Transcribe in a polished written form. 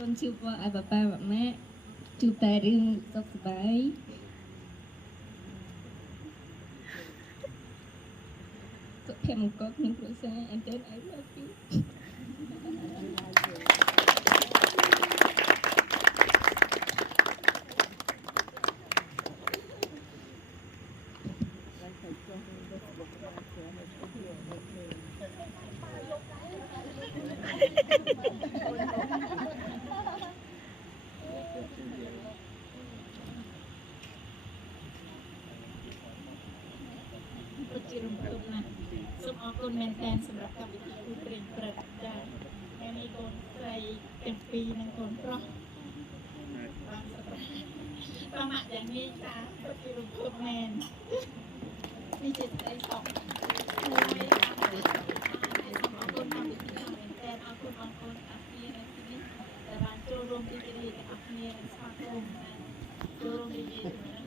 con chụp vợ ai bà ba bà mẹ chụp tài riêng tóc váy có thêm một con những của xe anh tên ấy mà chứសូមអរគុណមែនទែនសម្រាប់កម្មវិធីគូព្រេងព្រឹកចា៎ថ្ងៃនេះកូនស្រីទាំងពីរនិងកូនប្រុសបានសម្រាប់ប្រមាក់យ៉ាងនេះចាពិតជារំភើបមែននេះជាស្ដីសុខមួយសូមអរគុណកម្មវិធីមែនទែនអរគុណបងប្អូនទាំងអស់គ្នានៅទីនេះដែលបានចូលរួមរីករាយទាំងអស់គ្នានិងស្វាគមន៍ចូលរួមរីករាយ